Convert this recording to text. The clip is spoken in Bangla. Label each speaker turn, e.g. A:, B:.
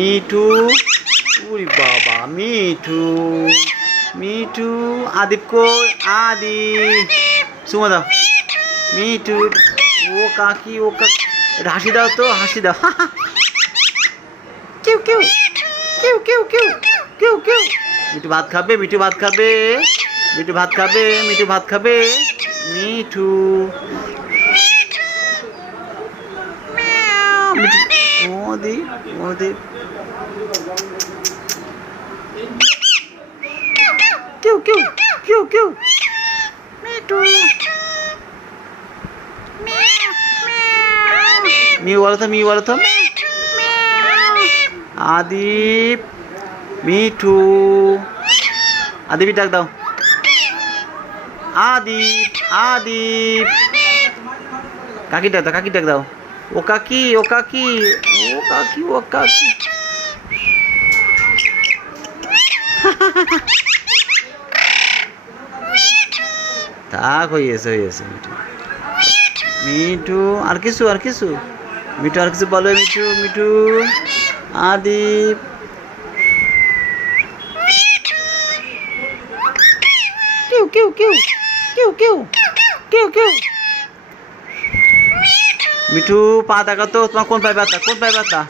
A: মিঠু উরি বাবা মিঠু মিঠু আদিপ কই? আদি সুমা দাও। মিঠু ও কাকি ও কাকি হাসি দাও তো হাসি দাও। কেউ কেউ কেউ কেউ কেউ কেউ কেউ। মিঠু ভাত খাবে মিঠু ভাত খাবে। মিঠু ভাত খাবে মিঠু ভাত খাবে। মিঠু। মিঠু মোদি মোদি। কেউ কেউ কেউ কেউ। মিঠু। মিউ বলো তো, মিউ বলো তো। আদিপ, মিঠু। আদিপি ডাক দাও। আদিপ আদিপ। কাকি ডাক দাও কাকি ডাক দাও। ও কাকি ও কাকি। ও কাকি ও কাকি থাক হয়ে গেছে হয়ে গেছে মিঠু মিঠু আর কিছু আর কিছু মিঠু আর কিছু বলো মিঠু মিঠু আদিপ কেউ কেউ কেউ কেউ কেউ কেউ কেউ মিঠু পা দেখাতো তোমার কোন পায়ে ব্যথা কোন পায়ে ব্যথা?